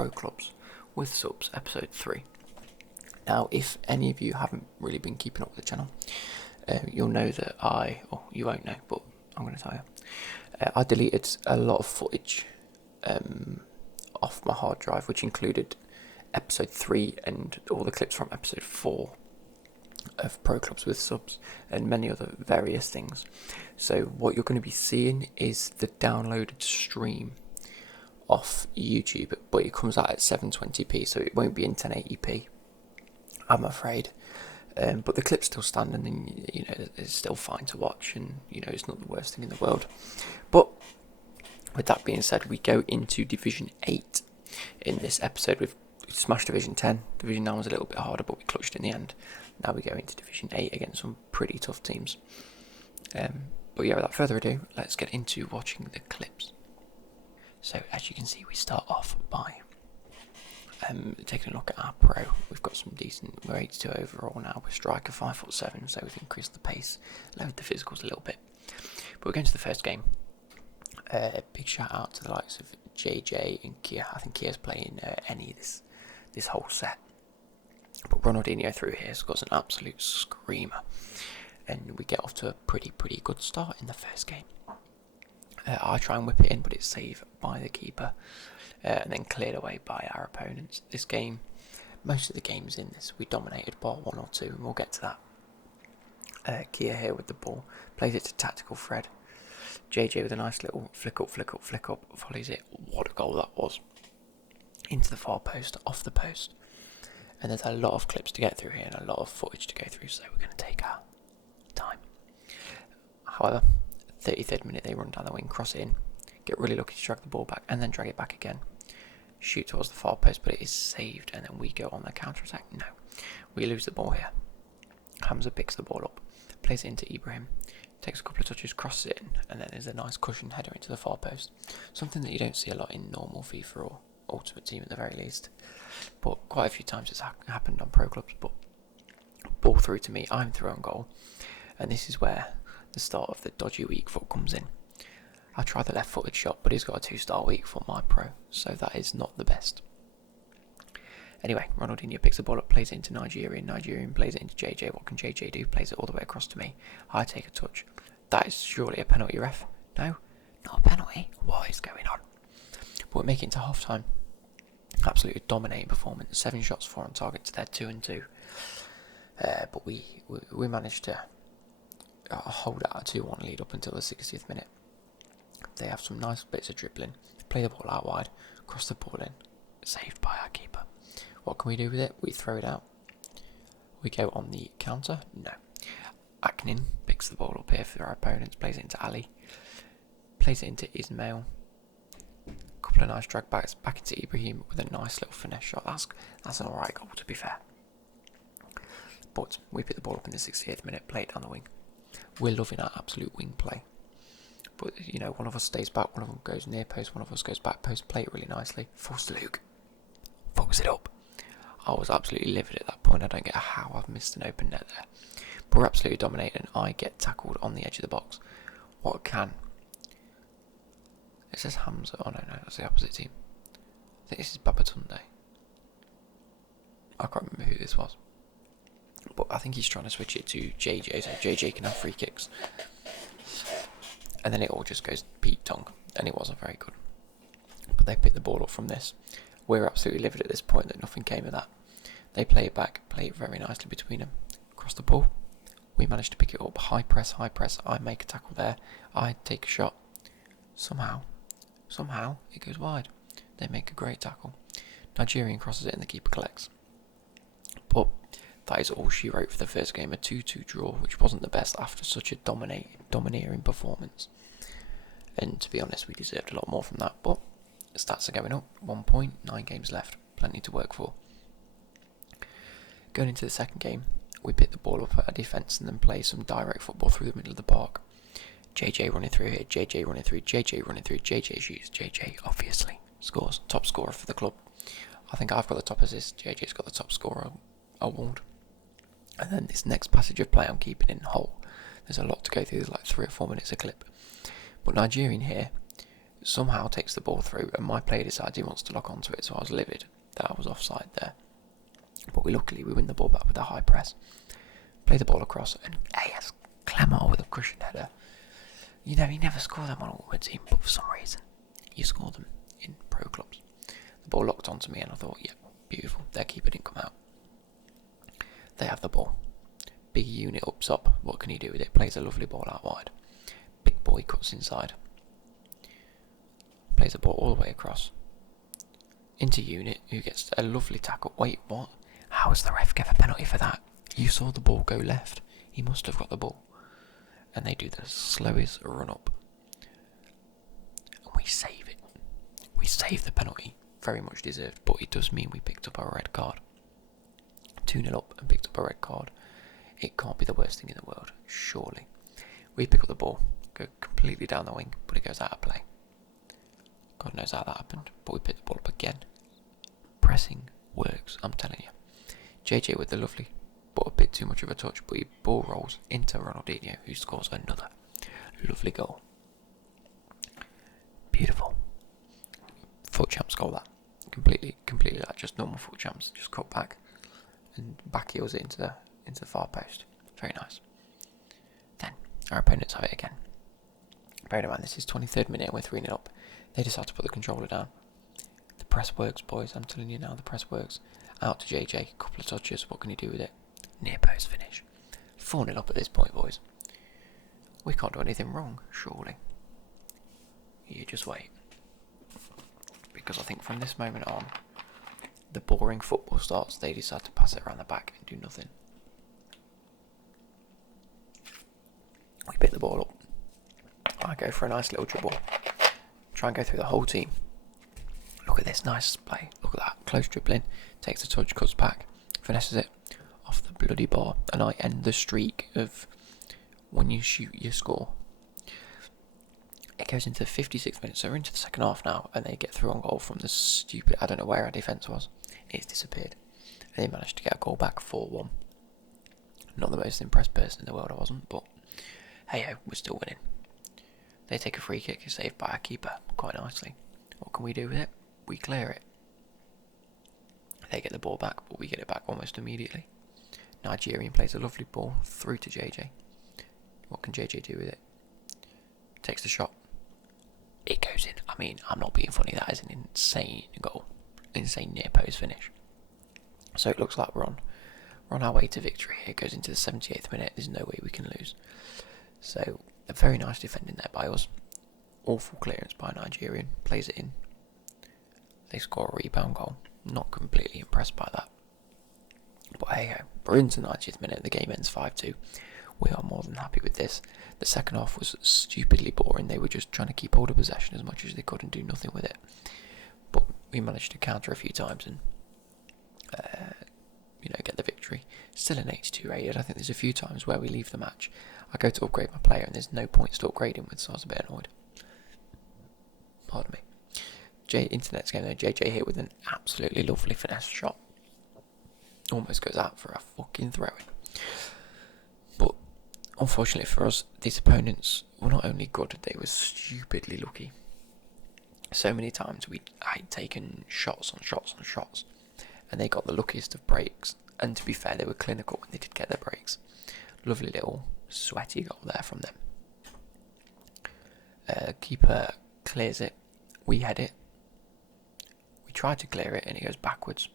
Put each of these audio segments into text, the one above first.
Pro Clubs with Subs, episode 3. Now, if any of you haven't really been keeping up with the channel, you'll know that you won't know, but I'm going to tell you. I deleted a lot of footage off my hard drive, which included episode 3 and all the clips from episode 4 of Pro Clubs with Subs and many other various things. So what you're going to be seeing is the downloaded stream off YouTube, but it comes out at 720p, so it won't be in 1080p, I'm afraid. But the clip's still standing, and it's still fine to watch, and it's not the worst thing in the world. But with that being said, we go into Division 8 in this episode. We've smashed Division 10. Division 9 was a little bit harder, but we clutched in the end. Now we go into Division 8 against some pretty tough teams. But yeah, without further ado, let's get into watching the clips. So as you can see, we start off by taking a look at our pro. We've got some decent, we're 82 overall now, we're striker 5'7", so we've increased the pace, lowered the physicals a little bit. But we're going to the first game. Big shout out to the likes of JJ and Kia. I think Kia's playing any this whole set. But Ronaldinho through here has got an absolute screamer. And we get off to a pretty good start in the first game. I try and whip it in, but it's saved by the keeper. And then cleared away by our opponents. This game, most of the games in this, we dominated bar 1 or 2, and we'll get to that. Kia here with the ball, plays it to tactical Fred. JJ with a nice little flick up, volleys it. What a goal that was. Into the far post, off the post. And there's a lot of clips to get through here and a lot of footage to go through, so we're going to take our time. However, 33rd minute they run down the wing, cross it in, get really lucky to drag the ball back, and then drag it back again. Shoot towards the far post, but it is saved, and then we go on the counter-attack. No, we lose the ball here. Hamza picks the ball up, plays it into Ibrahim, takes a couple of touches, crosses it in, and then there's a nice cushion header into the far post. Something that you don't see a lot in normal FIFA or Ultimate Team at the very least. But quite a few times it's happened on Pro Clubs. But ball through to me, I'm through on goal. And this is where the start of the dodgy weak foot comes in. I tried the left-footed shot, but he's got a 2-star weak foot, my pro, so that is not the best. Anyway, Ronaldinho picks the ball up, plays it into Nigerian plays it into JJ. What can JJ do? Plays it all the way across to me. I take a touch. That is surely a penalty, ref. No, not a penalty. What is going on? But we make it into half-time. Absolutely dominating performance. 7 shots, 4 on target to their 2 and 2. But we managed to hold out a 2-1 lead up until the 60th minute. They have some nice bits of dribbling. Play the ball out wide. Cross the ball in. Saved by our keeper. What can we do with it? We throw it out. We go on the counter. No. Aknin picks the ball up here for our opponents. Plays it into Ali. Plays it into Ismail. Couple of nice drag backs back into Ibrahim with a nice little finesse shot. That's an alright goal, to be fair. But we pick the ball up in the 68th minute, play it down the wing. We're loving our absolute wing play. But one of us stays back, one of them goes near post, one of us goes back post, play it really nicely. Force to Luke. Focus it up. I was absolutely livid at that point. I don't get how I've missed an open net there. But we're absolutely dominating. I get tackled on the edge of the box. What can? It says Hamza. Oh no, that's the opposite team. I think this is Babatunde. I can't remember who this was. But I think he's trying to switch it to JJ, so JJ can have free kicks. And then it all just goes Pete Tong, and it wasn't very good. But they picked the ball up from this. We're absolutely livid at this point that nothing came of that. They play it back, play it very nicely between them. Across the ball. We managed to pick it up. High press. I make a tackle there. I take a shot. Somehow it goes wide. They make a great tackle. Nigerian crosses it and the keeper collects. But that is all she wrote for the first game. A 2-2 draw, which wasn't the best after such a domineering performance. And to be honest, we deserved a lot more from that. But stats are going up. 1 point, 9 games left. Plenty to work for. Going into the second game, we pick the ball up at our defence and then play some direct football through the middle of the park. JJ running through here, JJ running through, JJ shoots, JJ obviously scores. Top scorer for the club. I think I've got the top assist, JJ's got the top scorer award. And then this next passage of play I'm keeping in whole. There's a lot to go through, there's like 3 or 4 minutes of clip. But Nigerian here somehow takes the ball through, and my player decides he wants to lock onto it, so I was livid that I was offside there. But luckily we win the ball back with a high press. Play the ball across, and AS Clement with a cushion header. You know, you never score them on Ultimate Team, but for some reason, you score them in pro clubs. The ball locked onto me, and I thought, yeah, beautiful. Their keeper didn't come out. They have the ball. Big unit up top. What can he do with it? Plays a lovely ball out wide. Big boy cuts inside. Plays the ball all the way across. Into unit, who gets a lovely tackle. Wait, what? How has the ref give a penalty for that? You saw the ball go left. He must have got the ball. And they do the slowest run up. And we save it. We save the penalty. Very much deserved, but it does mean we picked up our red card. 2-0 up and picked up a red card. It can't be the worst thing in the world, surely. We pick up the ball, go completely down the wing, but it goes out of play. God knows how that happened, but we pick the ball up again. Pressing works, I'm telling you. JJ with the lovely, but a bit too much of a touch, but he ball rolls into Ronaldinho, who scores another lovely goal. Beautiful. Foot champs goal that. Completely like just normal foot champs, just cut back and back heels it into the far post. Very nice. Then our opponents have it again. Bear in mind, this is 23rd minute and we're 3-0 up. They decide to put the controller down. The press works, boys. I'm telling you now, the press works. Out to JJ, a couple of touches. What can he do with it? Near post finish. 4-0 up at this point, boys. We can't do anything wrong, surely. You just wait. Because I think from this moment on, the boring football starts. They decide to pass it around the back and do nothing. We pick the ball up. I go for a nice little dribble. Try and go through the whole team. Look at this nice play. Look at that. Close dribbling. Takes the touch, cuts back. Finesses it off the bloody bar. And I end the streak of when you shoot, you score. It goes into the 56th minute. So we're into the second half now. And they get through on goal from the stupid... I don't know where our defence was. It's disappeared. And they managed to get a goal back 4-1. Not the most impressed person in the world, I wasn't. But hey ho, we're still winning. They take a free kick, saved by our keeper quite nicely. What can we do with it? We clear it. They get the ball back, but we get it back almost immediately. Nigerian plays a lovely ball through to JJ. What can JJ do with it? Takes the shot. It goes in. I mean, I'm not being funny. That is an insane goal. Insane near post finish. So it looks like we're on our way to victory. It goes into the 78th minute. There's no way we can lose. So a very nice defending there by us. Awful clearance by a Nigerian. Plays it in. They score a rebound goal. Not completely impressed by that. But hey ho, we're into the 90th minute. The game ends 5-2. We are more than happy with this. The second half was stupidly boring. They were just trying to keep hold of possession as much as they could and do nothing with it. But we managed to counter a few times and get the victory. Still an 82 rated. I think there's a few times where we leave the match. I go to upgrade my player and there's no points to upgrade him with, so I was a bit annoyed. Pardon me. Into the next game though, JJ here with an absolutely lovely finesse shot. Almost goes out for a fucking throw-in. But unfortunately for us, these opponents were not only good, they were stupidly lucky. So many times I'd taken shots on shots on shots, and they got the luckiest of breaks. And to be fair, they were clinical when they did get their breaks. Lovely little sweaty goal there from them. Keeper clears it. We head it. We try to clear it and it goes backwards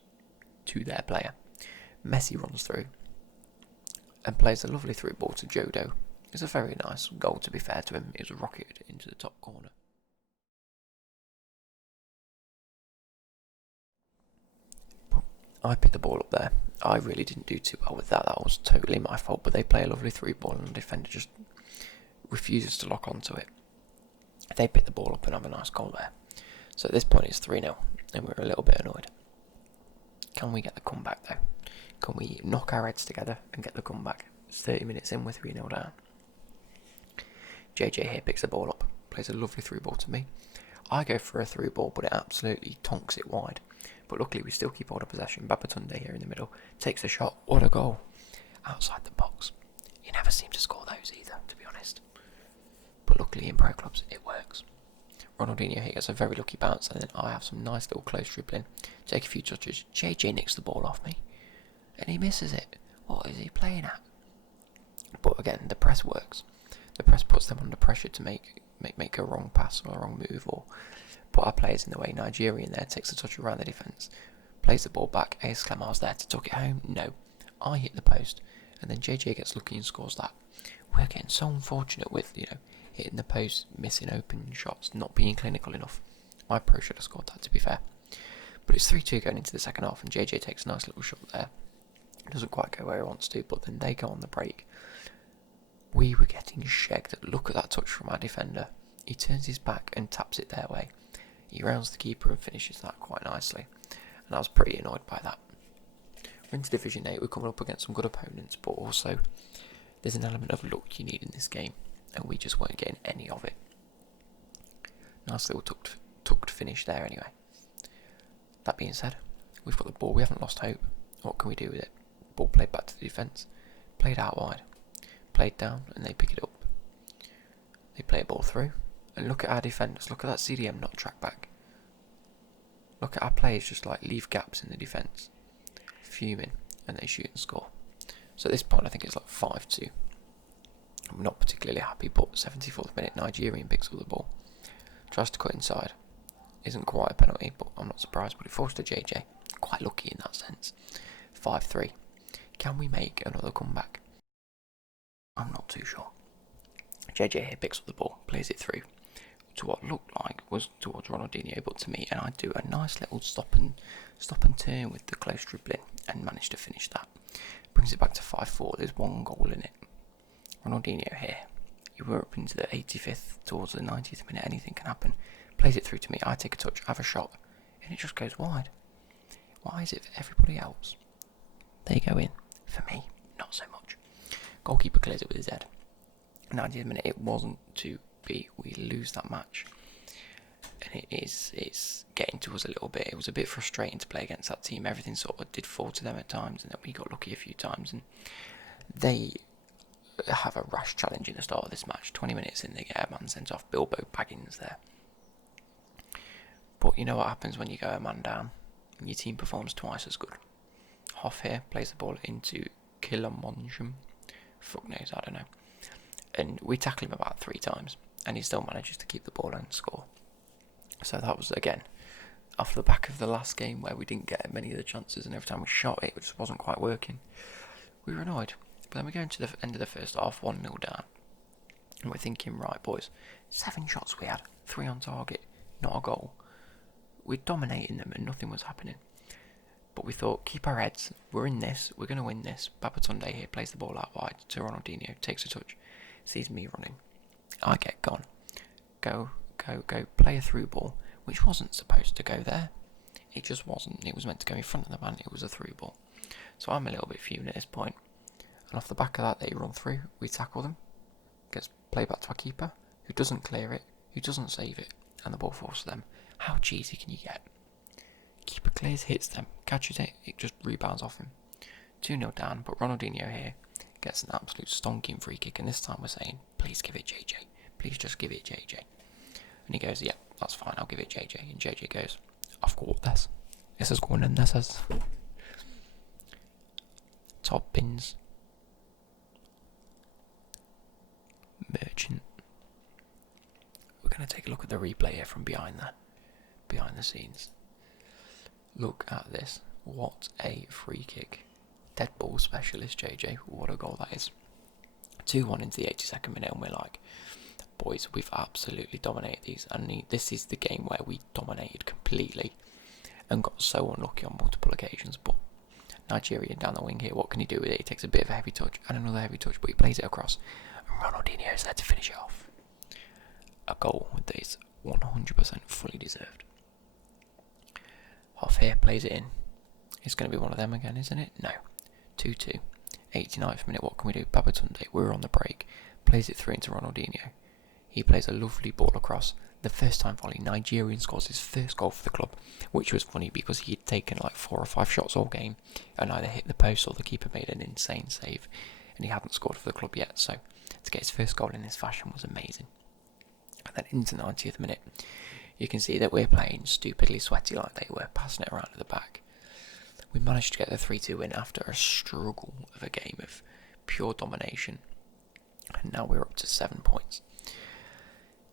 to their player. Messi runs through and plays a lovely through ball to Jodo. It's a very nice goal, to be fair to him. It was rocketed into the top corner. But I picked the ball up there. I really didn't do too well with that. That was totally my fault. But they play a lovely through ball and the defender just refuses to lock onto it. They pick the ball up and have a nice goal there. So at this point it's 3-0 and we're a little bit annoyed. Can we get the comeback though? Can we knock our heads together and get the comeback? It's 30 minutes in, we're 3-0 down. JJ here picks the ball up, plays a lovely through ball to me. I go for a through ball, but it absolutely tonks it wide. But luckily we still keep hold of possession. Babatunde here in the middle takes the shot. What a goal. Outside the box. You never seem to score those either, to be honest. But luckily in pro clubs it works. Ronaldinho here gets a very lucky bounce, and then I have some nice little close dribbling. Take a few touches. JJ nicks the ball off me, and he misses it. What is he playing at? But again, the press works. The press puts them under pressure to make a wrong pass or a wrong move, or put our players in the way. Nigerian there takes a touch around the defence, plays the ball back. AS Clemar's there to tuck it home. No, I hit the post, and then JJ gets lucky and scores that. We're getting so unfortunate with, hitting the post, missing open shots, not being clinical enough. My pro should have scored that, to be fair. But it's 3-2 going into the second half, and JJ takes a nice little shot there. It doesn't quite go where he wants to, but then they go on the break. We were getting shagged. Look at that touch from our defender. He turns his back and taps it their way. He rounds the keeper and finishes that quite nicely. And I was pretty annoyed by that. We're into Division 8, we're coming up against some good opponents, but also there's an element of luck you need in this game, and we just weren't getting any of it. Nice little tucked finish there anyway. That being said, we've got the ball, we haven't lost hope. What can we do with it? Ball played back to the defence, played out wide, played down, and they pick it up. They play a ball through, and look at our defenders, look at that CDM not track back. Look at our players just like leave gaps in the defence, fuming, and they shoot and score. So at this point I think it's like 5-2. I'm not particularly happy, but 74th minute Nigerian picks up the ball, tries to cut inside. Isn't quite a penalty, but I'm not surprised, but it falls to JJ. Quite lucky in that sense. 5-3. Can we make another comeback? I'm not too sure. JJ here picks up the ball, plays it through to what looked like was towards Ronaldinho, but to me, and I do a nice little stop and turn with the close dribbling and manage to finish that. Brings it back to 5-4. There's one goal in it. Ronaldinho here. You were up into the 85th towards the 90th minute. Anything can happen. Plays it through to me. I take a touch, have a shot, and it just goes wide. Why is it for everybody else? They go in. For me, not so much. Goalkeeper clears it with his head. 90th minute. It wasn't to be. We lose that match, and it's getting to us a little bit. It was a bit frustrating to play against that team. Everything sort of did fall to them at times, and then we got lucky a few times, and they have a rash challenge in the start of this match. 20 minutes in, they get a man sent off. Bilbo Baggins there. But you know what happens when you go a man down and your team performs twice as good. Hoff here plays the ball into Killamonjum. Fuck knows, I don't know. And we tackle him about 3 times, and he still manages to keep the ball and score. So that was, again, off the back of the last game where we didn't get many of the chances, and every time we shot it just wasn't quite working. We were annoyed. But then we go into the end of the first half, 1-0 down. And we're thinking, right boys, 7 shots we had, 3 on target, not a goal. We're dominating them and nothing was happening. But we thought, keep our heads, we're in this, we're going to win this. Babatunde here plays the ball out wide to Ronaldinho, takes a touch, sees me running. I get gone. Go, play a through ball, which wasn't supposed to go there. It just wasn't. It was meant to go in front of the man, it was a through ball. So I'm a little bit fuming at this point. And off the back of that, they run through, we tackle them, gets played back to our keeper, who doesn't clear it, who doesn't save it, and the ball falls to them. How cheesy can you get? Keeper clears, hits them, catches it, it just rebounds off him. 2-0 down, but Ronaldinho here gets an absolute stonking free kick, and this time we're saying, please give it JJ, please just give it JJ. And he goes, yeah, that's fine, I'll give it JJ. And JJ goes, I've got this. This is going in, this is. Top bins. Merchant. We're going to take a look at the replay here from behind the scenes. Look at this. What a free kick. Dead ball specialist JJ. What a goal that is. 2-1 into the 82nd minute, and we're like, boys, we've absolutely dominated these. And this is the game where we dominated completely and got so unlucky on multiple occasions. But Nigerian down the wing here, what can he do with it? He takes a bit of a heavy touch and another heavy touch, but he plays it across. And Ronaldinho is there to finish it off. A goal that is 100% fully deserved. Hoff here plays it in. It's going to be one of them again, isn't it? No. 2-2. 89th minute, what can we do? Babatunde, we're on the break. Plays it through into Ronaldinho. He plays a lovely ball across. The first time volley, Nigerian scores his first goal for the club, which was funny because he had taken like 4 or 5 shots all game and either hit the post or the keeper made an insane save, and he hadn't scored for the club yet, so to get his first goal in this fashion was amazing. And then into the 90th minute, you can see that we're playing stupidly sweaty like they were, passing it around at the back. We managed to get the 3-2 win after a struggle of a game of pure domination. And now we're up to 7 points.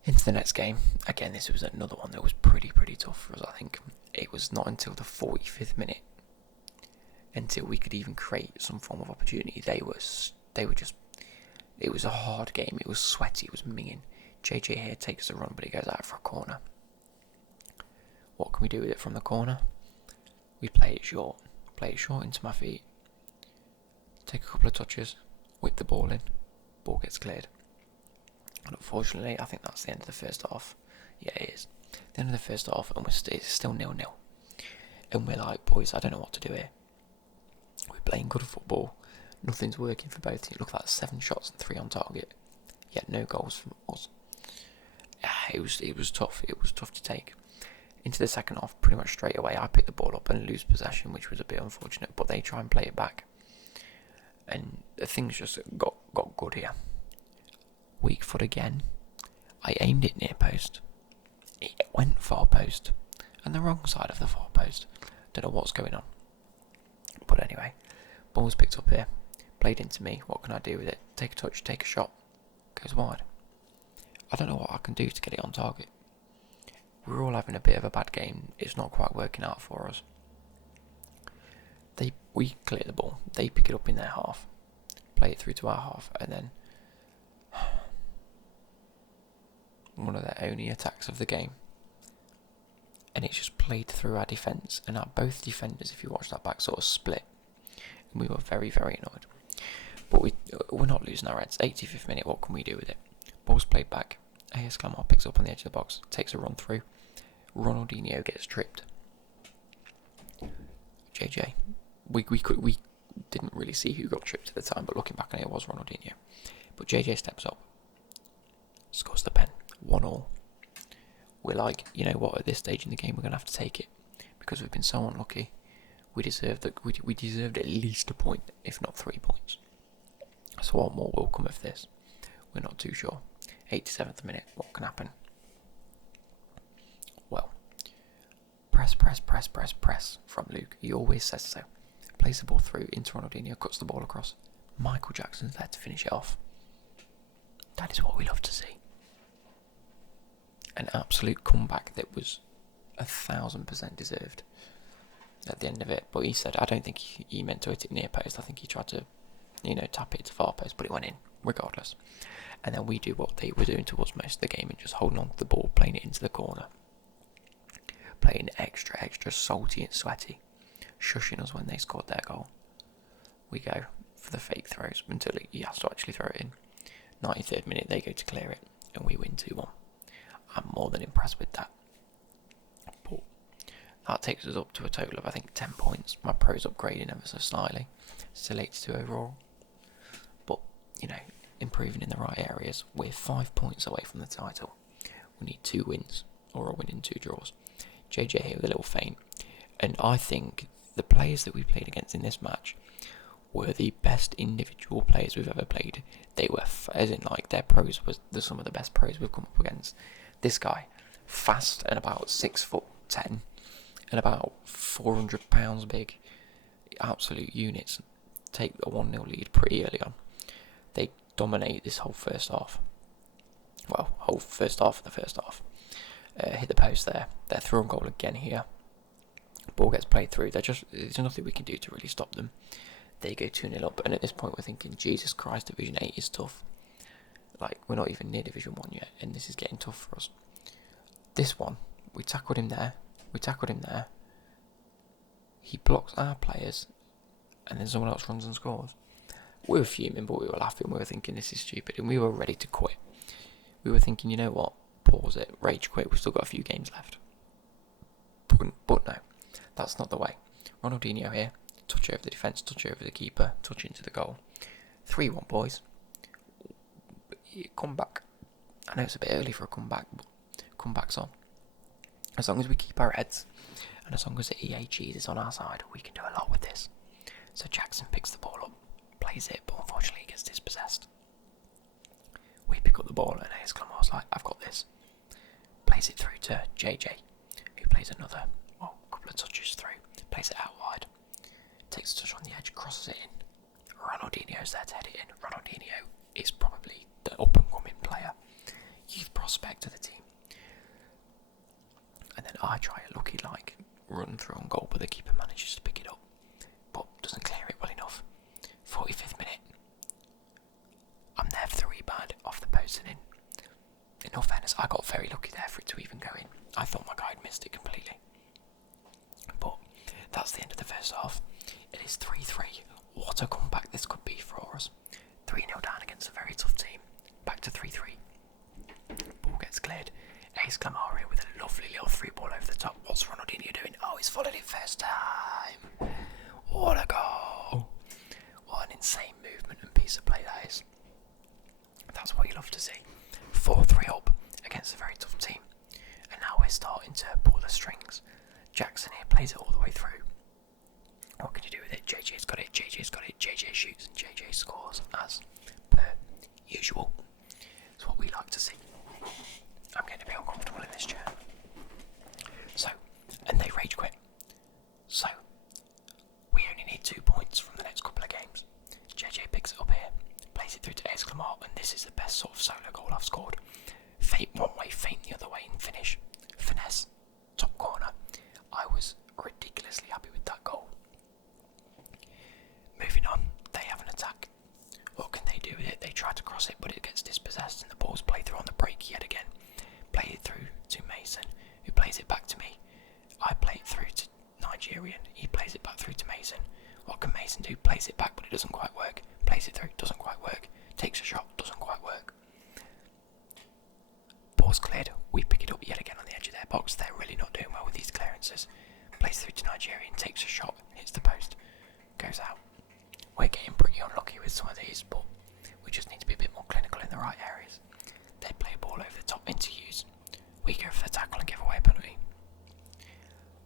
Into the next game, again this was another one that was pretty tough for us. I think it was not until the 45th minute until we could even create some form of opportunity. They were just, it was a hard game, it was sweaty, it was minging. JJ here takes the run, but he goes out for a corner. What can we do with it from the corner? We play it short into my feet, take a couple of touches, whip the ball in, ball gets cleared. And unfortunately, I think that's the end of the first half. Yeah, it is. The end of the first half, and it's still 0-0. And we're like, boys, I don't know what to do here. We're playing good football. Nothing's working for both teams. Look at that, 7 shots and 3 on target. Yet no goals from us. It was tough. It was tough to take. Into the second half, pretty much straight away, I pick the ball up and lose possession, which was a bit unfortunate. But they try and play it back, and things just got good here. Weak foot again. I aimed it near post. It went far post, and the wrong side of the far post. Don't know what's going on. But anyway, ball was picked up here, played into me. What can I do with it? Take a touch, take a shot, goes wide. I don't know what I can do to get it on target. We're all having a bit of a bad game. It's not quite working out for us. We clear the ball. They pick it up in their half, play it through to our half, and then one of their only attacks of the game, and it's just played through our defence, and our both defenders, if you watch that back, sort of split, and we were very annoyed. But we're not losing our heads. 85th minute, what can we do with it? Ball's played back. AS Clamart picks up on the edge of the box, takes a run through. Ronaldinho gets tripped. JJ, we didn't really see who got tripped at the time, but looking back on it, was Ronaldinho. But JJ steps up, scores the pen, 1-1. We're like, you know what? At this stage in the game, we're gonna have to take it because we've been so unlucky. We deserved at least a point, if not 3 points. So what more will come of this? We're not too sure. 87th minute, what can happen? Well, press from Luke. He always says so. Plays the ball through into Ronaldinho, cuts the ball across. Michael Jackson's there to finish it off. That is what we love to see. An absolute comeback that was 1,000% deserved at the end of it. But he said, I don't think he meant to hit it near post. I think he tried to, tap it to far post, but it went in, regardless. And then we do what they were doing to us most of the game and just holding on to the ball, playing it into the corner. Playing extra salty and sweaty, shushing us when they scored their goal. We go for the fake throws until he has to actually throw it in. 93rd minute, they go to clear it, and we win 2-1. I'm more than impressed with that. But that takes us up to a total of, I think, 10 points. My pro's upgrading ever so slightly. Still 82 overall. But, improving in the right areas. We're 5 points away from the title. We need 2 wins, or a win and 2 draws. JJ here with a little feint. And I think the players that we played against in this match were the best individual players we've ever played. They were, their pros was some of the best pros we've come up against. This guy, fast and about 6'10", and about 400 pounds big. Absolute units. Take a 1-0 lead pretty early on. They dominate this whole first half. Well, whole first half of the first half. Hit the post there. They're through on goal again here. Ball gets played through. There's nothing we can do to really stop them. They go 2-0 up, and at this point we're thinking, Jesus Christ, Division 8 is tough. We're not even near Division 1 yet, and this is getting tough for us. This one, we tackled him there. He blocks our players, and then someone else runs and scores. We were fuming, but we were laughing. We were thinking, this is stupid, and we were ready to quit. We were thinking, you know what? Pause it, rage quit. We've still got a few games left. But no, that's not the way. Ronaldinho here, touch over the defence, touch over the keeper, touch into the goal. 3-1, boys. Comeback. I know it's a bit early for a comeback, but comeback's on. As long as we keep our heads, and as long as the EA cheese is on our side, we can do a lot with this. So Jackson picks the ball up, plays it, but unfortunately he gets dispossessed. We pick up the ball, and AS Clamart's like, I've got this. plays it through to JJ, who plays another, well, couple of touches through, plays it out wide, takes a touch on the edge, crosses it in. Ronaldinho's there to head it in. Ronaldinho is probably the up-and-coming player, youth prospect of the team. And then I try a lucky run through on goal, but the keeper manages to pick it up, but doesn't clear it well enough. 45th minute, I'm there for the rebound off the post and in. In all fairness, I got very lucky there for it to even go in. I thought my guy had missed it completely. But that's the end of the first half. It is 3-3. What a comeback this could be for us. 3-0 down against a very tough team. Back to 3-3. Ball gets cleared. Ace Clamari with a lovely little through ball over the top. What's Ronaldinho doing? Oh, he's followed it first time. What a goal. What an insane movement and piece of play that is. That's what you love to see. 4-3 up against a very tough team. And now we're starting to pull the strings. Jackson here plays it all the way through. What can you do with it? JJ's got it, JJ's got it, JJ shoots and JJ scores as per usual. It's what we like to see. I'm getting a bit uncomfortable in this chair. So, and they rage quit. So, we only need 2 points from the next couple of games. JJ picks it up here, plays it through to Ace Clamart, and this is the best sort of solo goal I've scored. Feint one way, feint the other way, and finish. Finesse, top corner. I was ridiculously happy with that goal. Moving on, they have an attack. What can they do with it? They try to cross it, but it gets dispossessed, and the ball's played through on the break yet again. Play it through to Mason, who plays it back to me. I play it through to Nigerian. He plays it back through to Mason. What can Mason do? Plays it back, but it doesn't quite work. Plays it through, doesn't quite work. Takes a shot, doesn't quite work. Ball's cleared. We pick it up yet again on the edge of their box. They're really not doing well with these clearances. Plays through to Nigerian, takes a shot, hits the post, goes out. We're getting pretty unlucky with some of these, but we just need to be a bit more clinical in the right areas. They play a ball over the top into use. We go for the tackle and give away a penalty.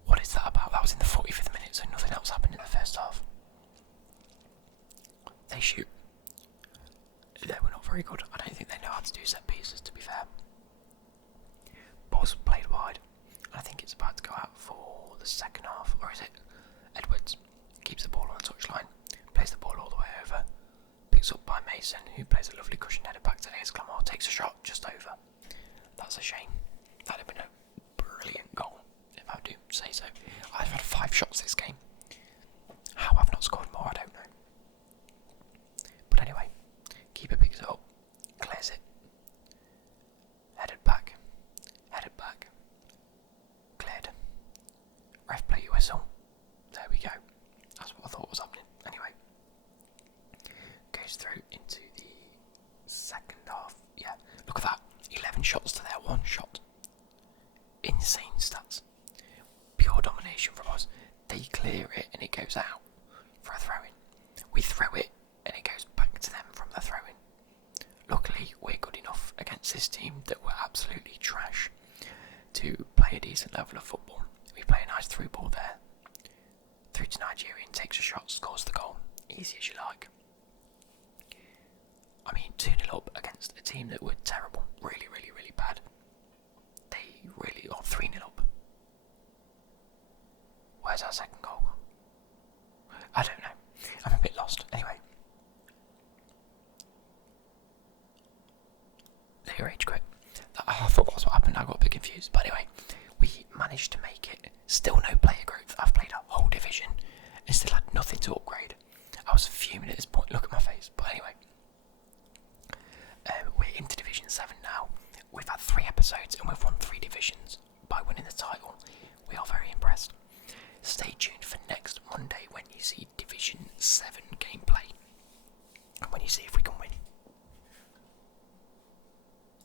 What is that about? That was in the 45th minute, so nothing else happened in the first half. They shoot. They were not very good. I don't think they know how to do set pieces, to be fair. Ball's played wide. I think it's about to go out for the second half, or is it? Edwards keeps the ball on the touchline, plays the ball all the way over, picks up by Mason, who plays a lovely cushion header back to Ace Clamart, takes a shot just over. That's a shame. That'd have been a brilliant goal, if I do say so. I've had 5 shots this game. How I've not scored more, I don't know. But anyway, keeper picks it up, clears it, headed back, cleared. Ref play your whistle. There we go. That's what I thought was happening. Anyway, goes through into the second half. Yeah, look at that. 11 shots to their 1 shot. Insane stats. Pure domination from us. They clear it and it goes out for a throw-in. We throw it and it goes back to them from the throw-in. Luckily, we're good enough against this team that we're absolutely trash to play a decent level of football. We play a nice through ball there. Through to Nigerian, takes a shot, scores the goal. Easy as you like. I mean, 2-0 up against a team that were terrible. Really, really, really bad. They really are 3-0 up. Where's our second goal? I don't know. I'm a bit lost. Anyway. They rage quit. I thought that was what happened. I got a bit confused. But anyway, we managed to make it. Still no player growth. I've played a whole division and still had nothing to upgrade. I was fuming at this point. Look at my face. But anyway, we're into Division 7 now. We've had 3 episodes and we've won